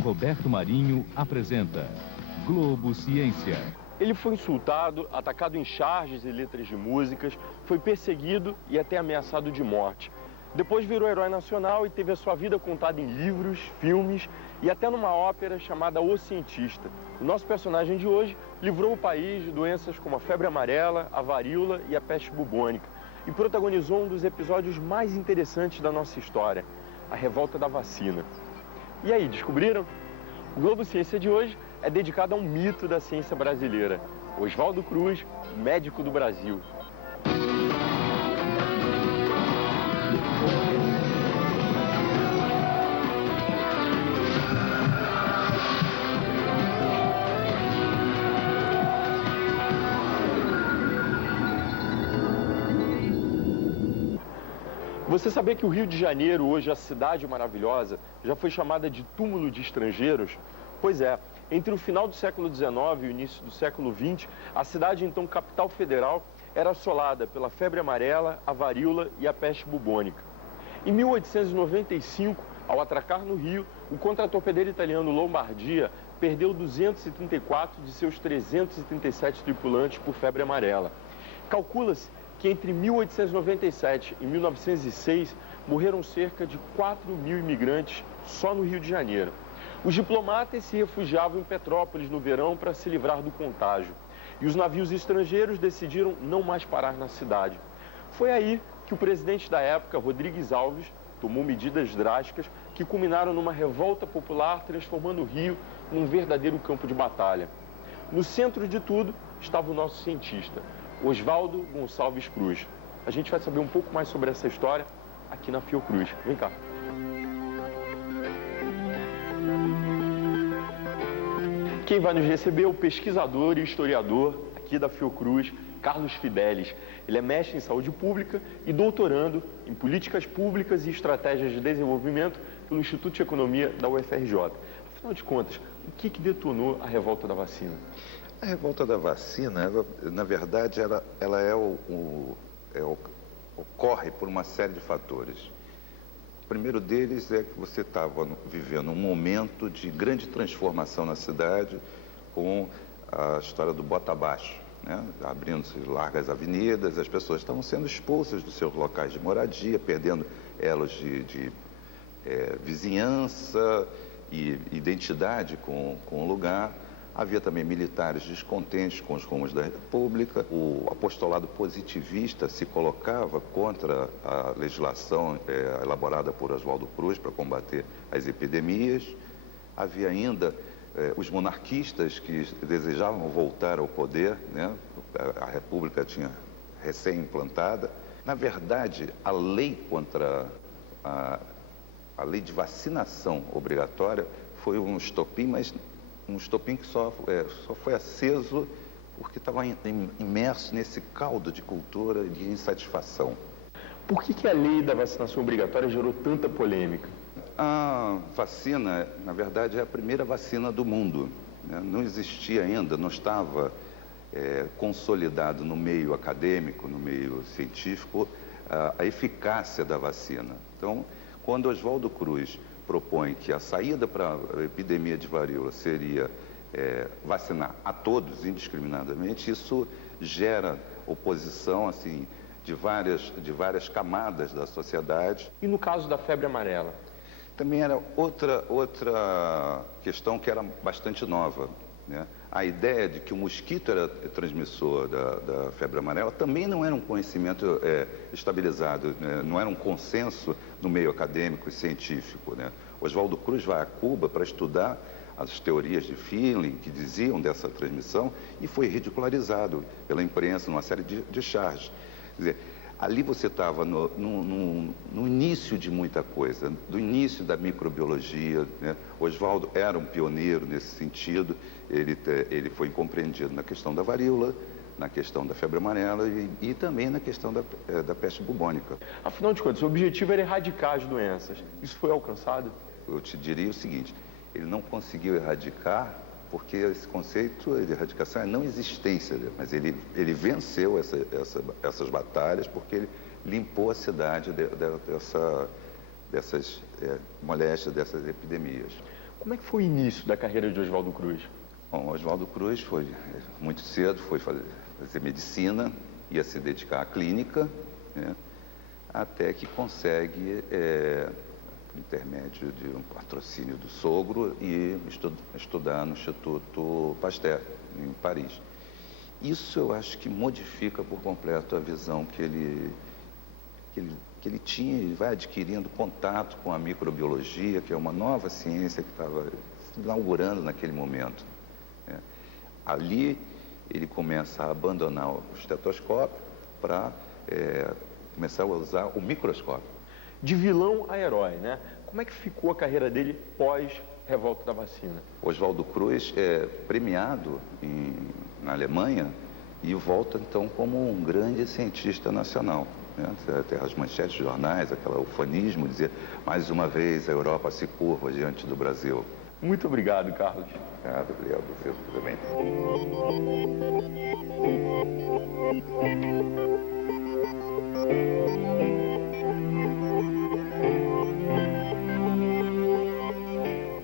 Roberto Marinho apresenta Globo Ciência. Ele foi insultado, atacado em charges e letras de músicas, foi perseguido e até ameaçado de morte. Depois virou herói nacional e teve a sua vida contada em livros, filmes e até numa ópera chamada O Cientista. O nosso personagem de hoje livrou o país de doenças como a febre amarela, a varíola e a peste bubônica e protagonizou um dos episódios mais interessantes da nossa história, a revolta da vacina. E aí, descobriram? O Globo Ciência de hoje é dedicado a um mito da ciência brasileira, Oswaldo Cruz, médico do Brasil. Você sabia que o Rio de Janeiro, hoje a cidade maravilhosa, já foi chamada de túmulo de estrangeiros? Pois é, entre o final do século XIX e o início do século XX, a cidade, então capital federal, era assolada pela febre amarela, a varíola e a peste bubônica. Em 1895, ao atracar no Rio, o contratorpedeiro italiano Lombardia perdeu 234 de seus 337 tripulantes por febre amarela. Calcula-se que entre 1897 e 1906 morreram cerca de 4.000 imigrantes só no Rio de Janeiro. Os diplomatas se refugiavam em Petrópolis no verão para se livrar do contágio. E os navios estrangeiros decidiram não mais parar na cidade. Foi aí que o presidente da época, Rodrigues Alves, tomou medidas drásticas que culminaram numa revolta popular, transformando o Rio num verdadeiro campo de batalha. No centro de tudo estava o nosso cientista, Oswaldo Gonçalves Cruz. A gente vai saber um pouco mais sobre essa história aqui na Fiocruz. Vem cá. Quem vai nos receber é o pesquisador e historiador aqui da Fiocruz, Carlos Fidelis. Ele é mestre em saúde pública e doutorando em políticas públicas e estratégias de desenvolvimento pelo Instituto de Economia da UFRJ. Afinal de contas, o que detonou a revolta da vacina? A revolta da vacina, na verdade, ocorre por uma série de fatores. O primeiro deles é que você estava vivendo um momento de grande transformação na cidade com a história do bota abaixo, né? Abrindo-se largas avenidas, as pessoas estavam sendo expulsas dos seus locais de moradia, perdendo elos de vizinhança e identidade com o lugar. Havia também militares descontentes com os rumos da República. O apostolado positivista se colocava contra a legislação elaborada por Oswaldo Cruz para combater as epidemias. Havia ainda os monarquistas que desejavam voltar ao poder, né? A República tinha recém-implantada. Na verdade, a lei contra a lei de vacinação obrigatória foi um estopim, mas um estopim que só foi aceso porque estava imerso nesse caldo de cultura e de insatisfação. Por que a lei da vacinação obrigatória gerou tanta polêmica? A vacina, na verdade, é a primeira vacina do mundo, né? Não existia ainda, não estava consolidado no meio acadêmico, no meio científico, a eficácia da vacina. Então, quando Oswaldo Cruz propõe que a saída para a epidemia de varíola seria vacinar a todos indiscriminadamente, isso gera oposição assim, de várias camadas da sociedade. E no caso da febre amarela? Também era outra questão que era bastante nova, né? A ideia de que o mosquito era transmissor da febre amarela também não era um conhecimento estabilizado, né? Não era um consenso no meio acadêmico e científico, né? Oswaldo Cruz vai a Cuba para estudar as teorias de Feeling que diziam dessa transmissão e foi ridicularizado pela imprensa numa série de charges. Quer dizer, ali você estava no início de muita coisa, do início da microbiologia, né? Oswaldo era um pioneiro nesse sentido, ele foi compreendido na questão da varíola, na questão da febre amarela e também na questão da peste bubônica. Afinal de contas, o objetivo era erradicar as doenças. Isso foi alcançado? Eu te diria o seguinte, ele não conseguiu erradicar porque esse conceito de erradicação é não existência, mas ele venceu essas batalhas porque ele limpou a cidade dessas moléstias, dessas epidemias. Como é que foi o início da carreira de Oswaldo Cruz? Bom, Oswaldo Cruz foi muito cedo, foi fazer medicina, ia se dedicar à clínica, né, até que consegue, por intermédio de um patrocínio do sogro, e estudar no Instituto Pasteur, em Paris. Isso eu acho que modifica por completo a visão que ele tinha, e vai adquirindo contato com a microbiologia, que é uma nova ciência que estava se inaugurando naquele momento. Né? Ali ele começa a abandonar o estetoscópio para começar a usar o microscópio. De vilão a herói, né? Como é que ficou a carreira dele pós-revolta da vacina? Oswaldo Cruz é premiado na Alemanha e volta então como um grande cientista nacional. Né? Até as manchetes de jornais, aquele ufanismo, dizer mais uma vez a Europa se curva diante do Brasil. Muito obrigado, Carlos. Obrigado, Gabriel. Você também.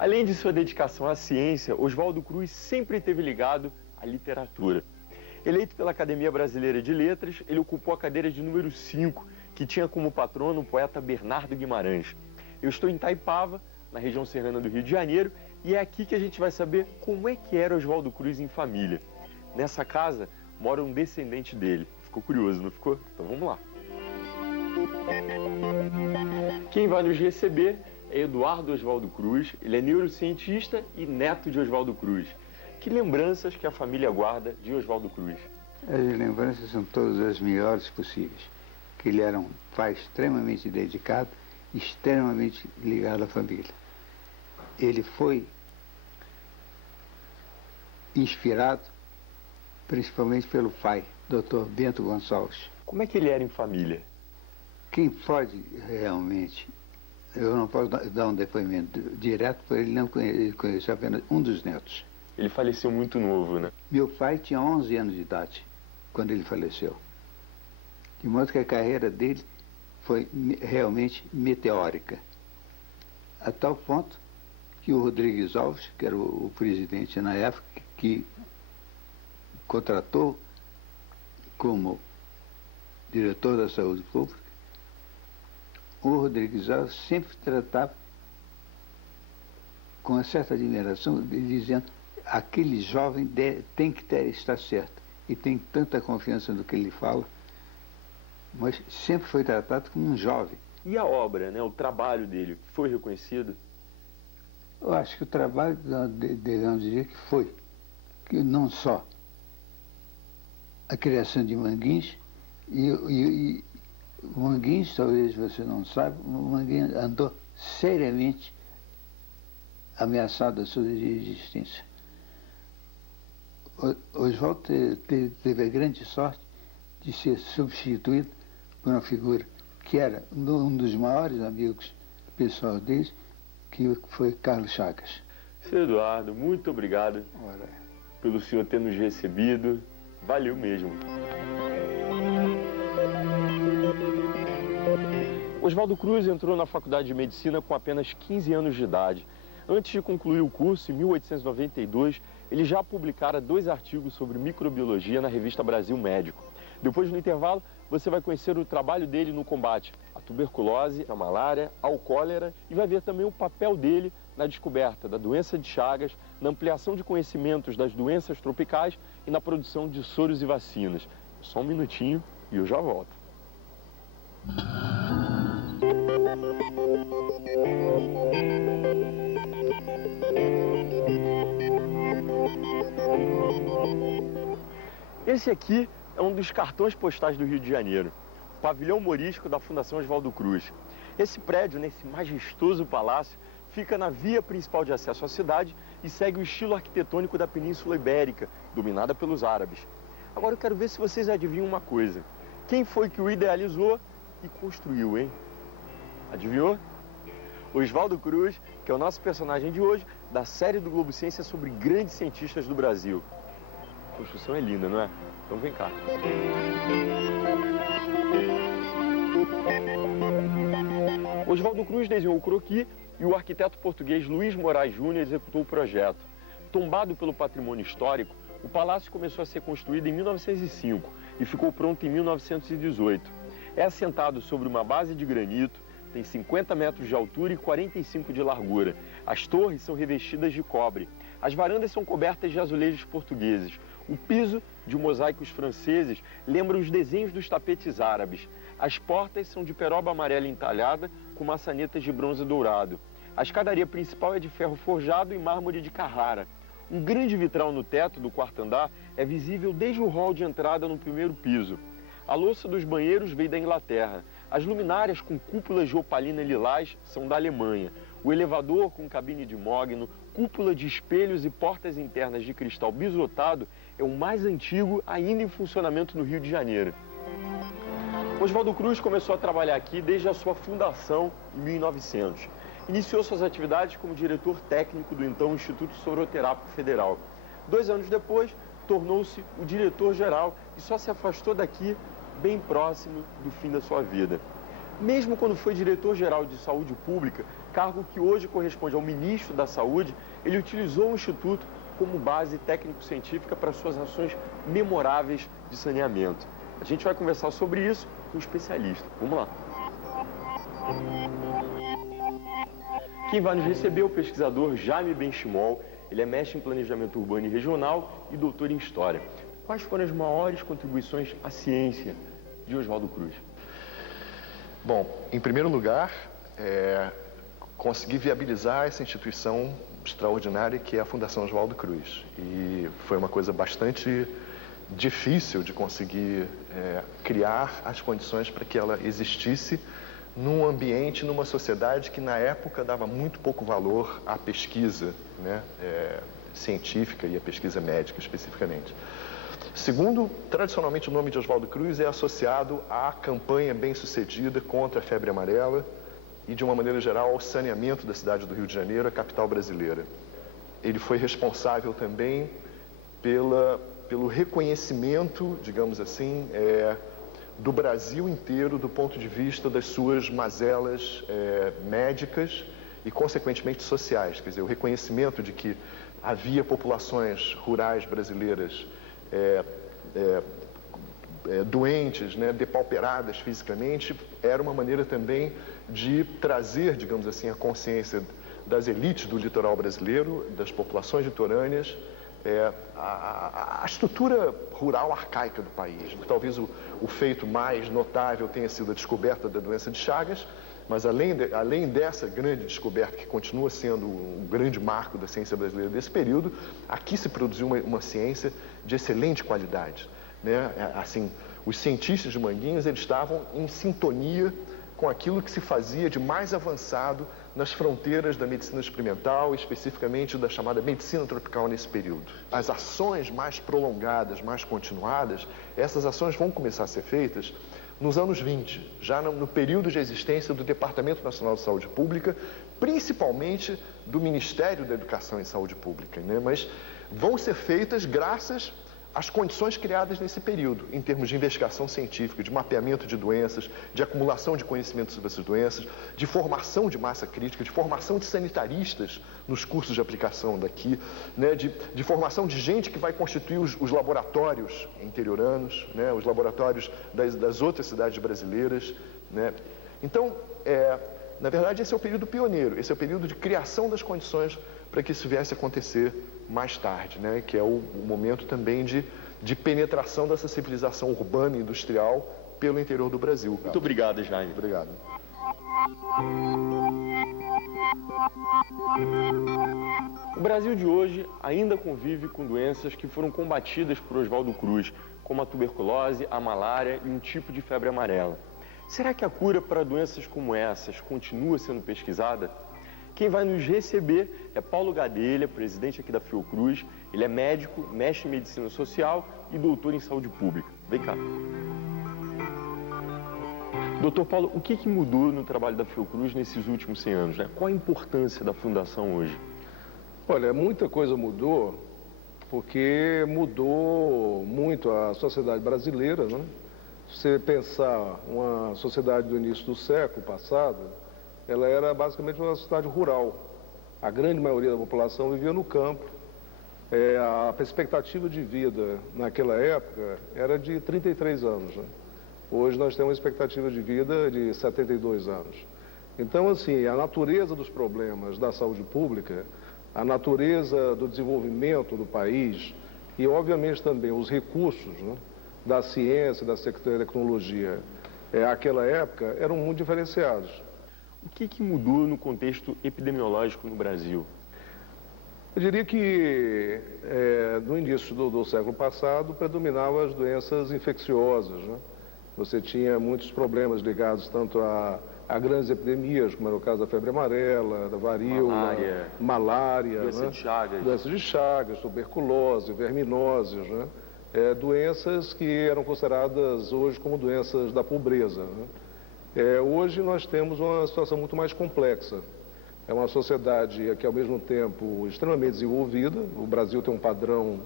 Além de sua dedicação à ciência, Oswaldo Cruz sempre esteve ligado à literatura. Eleito pela Academia Brasileira de Letras, ele ocupou a cadeira de número 5, que tinha como patrono o poeta Bernardo Guimarães. Eu estou em Itaipava, na região serrana do Rio de Janeiro, e é aqui que a gente vai saber como é que era Oswaldo Cruz em família. Nessa casa mora um descendente dele. Ficou curioso, não ficou? Então vamos lá. Quem vai nos receber é Eduardo Oswaldo Cruz. Ele é neurocientista e neto de Oswaldo Cruz. Que lembranças que a família guarda de Oswaldo Cruz? As lembranças são todas as melhores possíveis. Que ele era um pai extremamente dedicado, extremamente ligado à família. Ele foi inspirado principalmente pelo pai, Dr. Bento Gonçalves. Como é que ele era em família? Quem pode realmente, eu não posso dar um depoimento direto, porque ele não conhece apenas um dos netos. Ele faleceu muito novo, né? Meu pai tinha 11 anos de idade quando ele faleceu. De modo que a carreira dele foi realmente meteórica. A tal ponto que o Rodrigues Alves, que era o presidente na época, que contratou como diretor da saúde pública, o Rodrigues Alves sempre tratava com uma certa admiração, dizendo: aquele jovem tem que estar certo, e tem tanta confiança no que ele fala, mas sempre foi tratado como um jovem. E a obra, né, o trabalho dele, foi reconhecido? Eu acho que o trabalho, devemos dizer que foi, que não só a criação de Manguins, e o Manguins, talvez você não saiba, o Manguins andou seriamente ameaçado da sua existência. Oswaldo teve a grande sorte de ser substituído por uma figura que era um dos maiores amigos pessoal dele, que foi Carlos Chagas. Seu Eduardo, muito obrigado pelo senhor ter nos recebido. Valeu mesmo. Oswaldo Cruz entrou na Faculdade de Medicina com apenas 15 anos de idade. Antes de concluir o curso, em 1892, ele já publicara 2 artigos sobre microbiologia na revista Brasil Médico. Depois, no intervalo, você vai conhecer o trabalho dele no combate à tuberculose, à malária, ao cólera, e vai ver também o papel dele na descoberta da doença de Chagas, na ampliação de conhecimentos das doenças tropicais e na produção de soros e vacinas. Só um minutinho e eu já volto. Esse aqui é um dos cartões postais do Rio de Janeiro, o pavilhão humorístico da Fundação Oswaldo Cruz. Esse prédio, nesse majestoso palácio, fica na via principal de acesso à cidade e segue o estilo arquitetônico da Península Ibérica, dominada pelos árabes. Agora eu quero ver se vocês adivinham uma coisa. Quem foi que o idealizou e construiu, hein? Adivinhou? Oswaldo Cruz, que é o nosso personagem de hoje, da série do Globo Ciência sobre grandes cientistas do Brasil. A construção é linda, não é? Então vem cá. Oswaldo Cruz desenhou o croquis e o arquiteto português Luiz Moraes Júnior executou o projeto. Tombado pelo patrimônio histórico, o palácio começou a ser construído em 1905 e ficou pronto em 1918. É assentado sobre uma base de granito, tem 50 metros de altura e 45 de largura. As torres são revestidas de cobre. As varandas são cobertas de azulejos portugueses. O piso, de mosaicos franceses, lembra os desenhos dos tapetes árabes. As portas são de peroba amarela entalhada com maçanetas de bronze dourado. A escadaria principal é de ferro forjado e mármore de Carrara. Um grande vitral no teto do quarto andar é visível desde o hall de entrada no primeiro piso. A louça dos banheiros veio da Inglaterra. As luminárias com cúpulas de opalina lilás são da Alemanha. O elevador com cabine de mogno, cúpula de espelhos e portas internas de cristal bisotado é o mais antigo ainda em funcionamento no Rio de Janeiro. Oswaldo Cruz começou a trabalhar aqui desde a sua fundação em 1900. Iniciou suas atividades como diretor técnico do então Instituto Soroterápico Federal. 2 anos depois, tornou-se o diretor-geral e só se afastou daqui bem próximo do fim da sua vida. Mesmo quando foi diretor-geral de Saúde Pública, cargo que hoje corresponde ao ministro da Saúde, ele utilizou o Instituto como base técnico-científica para suas ações memoráveis de saneamento. A gente vai conversar sobre isso com um especialista. Vamos lá. Quem vai nos receber é o pesquisador Jaime Benchimol. Ele é mestre em Planejamento Urbano e Regional e doutor em História. Quais foram as maiores contribuições à ciência de Oswaldo Cruz? Bom, em primeiro lugar, conseguir viabilizar essa instituição extraordinária que é a Fundação Oswaldo Cruz. E foi uma coisa bastante difícil de conseguir criar as condições para que ela existisse num ambiente, numa sociedade que na época dava muito pouco valor à pesquisa, né, científica e à pesquisa médica especificamente. Segundo, tradicionalmente o nome de Oswaldo Cruz é associado à campanha bem-sucedida contra a febre amarela e, de uma maneira geral, ao saneamento da cidade do Rio de Janeiro, a capital brasileira. Ele foi responsável também pelo reconhecimento, digamos assim, do Brasil inteiro do ponto de vista das suas mazelas médicas e, consequentemente, sociais. Quer dizer, o reconhecimento de que havia populações rurais brasileiras doentes, né, depauperadas fisicamente, era uma maneira também de trazer, digamos assim, a consciência das elites do litoral brasileiro, das populações litorâneas, a estrutura rural arcaica do país. Talvez o feito mais notável tenha sido a descoberta da doença de Chagas, mas além dessa grande descoberta, que continua sendo um grande marco da ciência brasileira desse período, aqui se produziu uma ciência de excelente qualidade, né? Assim, os cientistas de Manguinhos, eles estavam em sintonia com aquilo que se fazia de mais avançado nas fronteiras da medicina experimental, especificamente da chamada medicina tropical nesse período. As ações mais prolongadas, mais continuadas, essas ações vão começar a ser feitas nos anos 20, já no período de existência do Departamento Nacional de Saúde Pública, principalmente do Ministério da Educação e Saúde Pública, né? Mas vão ser feitas graças às condições criadas nesse período, em termos de investigação científica, de mapeamento de doenças, de acumulação de conhecimento sobre essas doenças, de formação de massa crítica, de formação de sanitaristas nos cursos de aplicação daqui, né? de formação de gente que vai constituir os laboratórios interioranos, né? Os laboratórios das outras cidades brasileiras, né? Então, na verdade, esse é o período pioneiro, esse é o período de criação das condições para que isso viesse a acontecer mais tarde, né? Que é o momento também de penetração dessa civilização urbana e industrial pelo interior do Brasil. Muito obrigado, Jaime. Obrigado. O Brasil de hoje ainda convive com doenças que foram combatidas por Oswaldo Cruz, como a tuberculose, a malária e um tipo de febre amarela. Será que a cura para doenças como essas continua sendo pesquisada? Quem vai nos receber é Paulo Gadelha, presidente aqui da Fiocruz. Ele é médico, mestre em medicina social e doutor em saúde pública. Vem cá. Doutor Paulo, o que mudou no trabalho da Fiocruz nesses últimos 100 anos, né? Qual a importância da fundação hoje? Olha, muita coisa mudou, porque mudou muito a sociedade brasileira, né? Se você pensar uma sociedade do início do século passado, ela era basicamente uma cidade rural. A grande maioria da população vivia no campo. A expectativa de vida naquela época era de 33 anos, né? Hoje nós temos uma expectativa de vida de 72 anos. Então, assim, a natureza dos problemas da saúde pública, a natureza do desenvolvimento do país e, obviamente, também os recursos, né, da ciência, da tecnologia, naquela época, eram muito diferenciados. O que mudou no contexto epidemiológico no Brasil? Eu diria que no início do século passado predominavam as doenças infecciosas, né? Você tinha muitos problemas ligados tanto a grandes epidemias, como era o caso da febre amarela, da varíola, malária, doença né? de Chagas. Doenças de Chagas, tuberculose, verminoses, né? Doenças que eram consideradas hoje como doenças da pobreza, né? Hoje nós temos uma situação muito mais complexa. É uma sociedade que, ao mesmo tempo, extremamente desenvolvida. O Brasil tem um padrão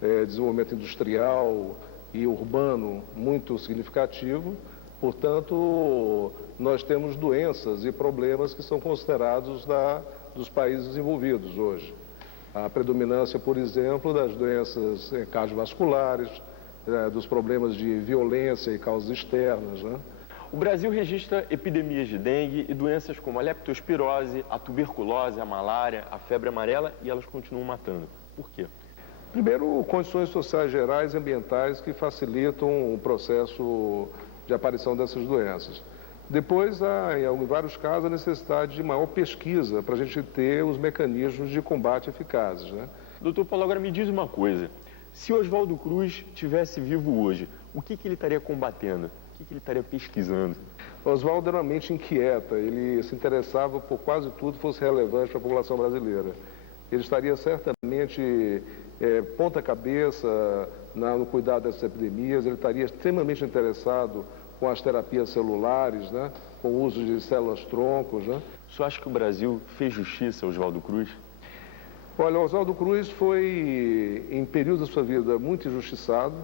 de desenvolvimento industrial e urbano muito significativo. Portanto, nós temos doenças e problemas que são considerados dos países desenvolvidos hoje. A predominância, por exemplo, das doenças cardiovasculares, dos problemas de violência e causas externas, né? O Brasil registra epidemias de dengue e doenças como a leptospirose, a tuberculose, a malária, a febre amarela, e elas continuam matando. Por quê? Primeiro, condições sociais gerais e ambientais que facilitam o processo de aparição dessas doenças. Depois, há, em vários casos, a necessidade de maior pesquisa para a gente ter os mecanismos de combate eficazes, né? Doutor Paulo, agora me diz uma coisa. Se Oswaldo Cruz estivesse vivo hoje, o que ele estaria combatendo? O que ele estaria pesquisando? Oswaldo era uma mente inquieta, ele se interessava por quase tudo que fosse relevante para a população brasileira. Ele estaria certamente ponta cabeça no cuidado dessas epidemias, ele estaria extremamente interessado com as terapias celulares, né? Com o uso de células-troncos, né? O senhor acha que o Brasil fez justiça a Oswaldo Cruz? Olha, Oswaldo Cruz foi, em períodos da sua vida, muito injustiçado,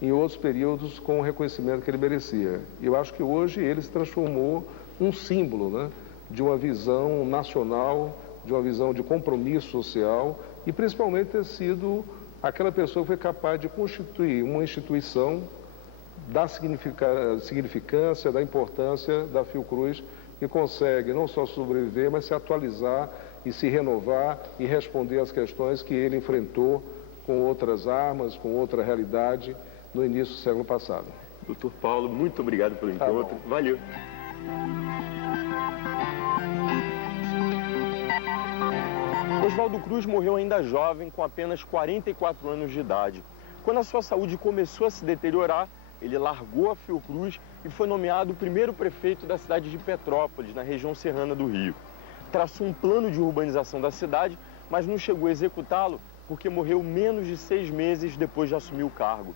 em outros períodos com o reconhecimento que ele merecia. Eu acho que hoje ele se transformou num símbolo, né, de uma visão nacional, de uma visão de compromisso social e principalmente ter sido aquela pessoa que foi capaz de constituir uma instituição da significância, da importância da Fiocruz, que consegue não só sobreviver, mas se atualizar e se renovar e responder às questões que ele enfrentou com outras armas, com outra realidade, no início do século passado. Doutor Paulo, muito obrigado pelo encontro. Valeu. Oswaldo Cruz morreu ainda jovem, com apenas 44 anos de idade. Quando a sua saúde começou a se deteriorar, ele largou a Fiocruz e foi nomeado o primeiro prefeito da cidade de Petrópolis, na região serrana do Rio. Traçou um plano de urbanização da cidade, mas não chegou a executá-lo porque morreu menos de 6 meses depois de assumir o cargo.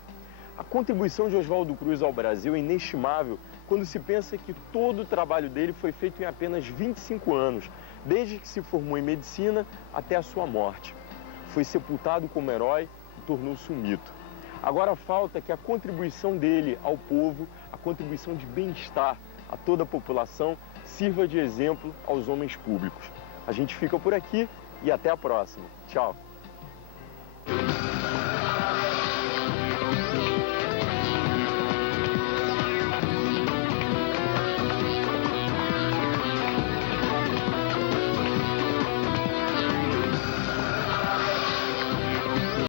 A contribuição de Oswaldo Cruz ao Brasil é inestimável quando se pensa que todo o trabalho dele foi feito em apenas 25 anos, desde que se formou em medicina até a sua morte. Foi sepultado como herói e tornou-se um mito. Agora falta que a contribuição dele ao povo, a contribuição de bem-estar a toda a população, sirva de exemplo aos homens públicos. A gente fica por aqui e até a próxima. Tchau.